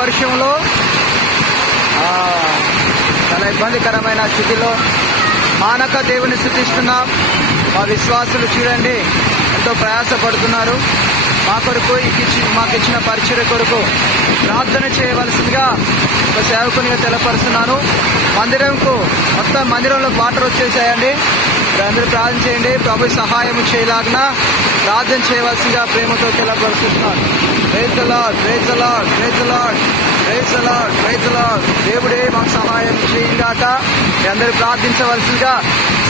వర్షంలో చాలా ఇబ్బందికరమైన స్థితిలో మానక దేవుని స్తుతిస్తున్నాం. మా విశ్వాసులు చూడండి ఎంతో ప్రయాసపడుతున్నారు. మా కొరకు మాకు ఇచ్చిన పరిచర్య కొరకు ప్రార్థన చేయవలసిందిగా ఒక సేవకునిగా తెలపరుస్తున్నాను. మొత్తం మందిరంలో వాటర్ వచ్చేసాయండి. అందరూ ప్రార్థన చేయండి. ప్రభు సహాయం చేయలాగిన ప్రార్థన చేయవలసిందిగా ప్రేమతో తెలపరుస్తున్నాను. Praise the lord, praise the lord, praise the lord, praise the lord, praise the lord. దేవుడే మాకు సహాయం చేయగాక మీ అందరూ ప్రార్థించవలసిందిగా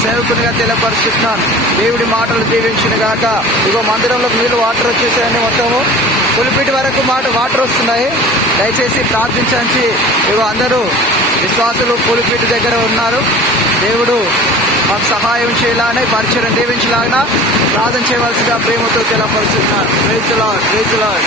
సేవకునిగా తెలపరుస్తున్నాను. దేవుడి మాటలు దీవించిన గాక. ఇగో మందిరంలో నీళ్ళు వాటర్ వచ్చేసాయండి. మొత్తము పులిపిటి వరకు వాటర్ వస్తున్నాయి. దయచేసి ప్రార్థించి ఇగో అందరూ విశ్వాసులు పులిపిటి దగ్గర ఉన్నారు. దేవుడు మాకు సహాయం చేయాలని పరిచయం దీవించలాగిన ప్రార్థన చేయవలసిగా ప్రేమతో తెలపరుస్తున్నాను. Praise the lord, praise the lord.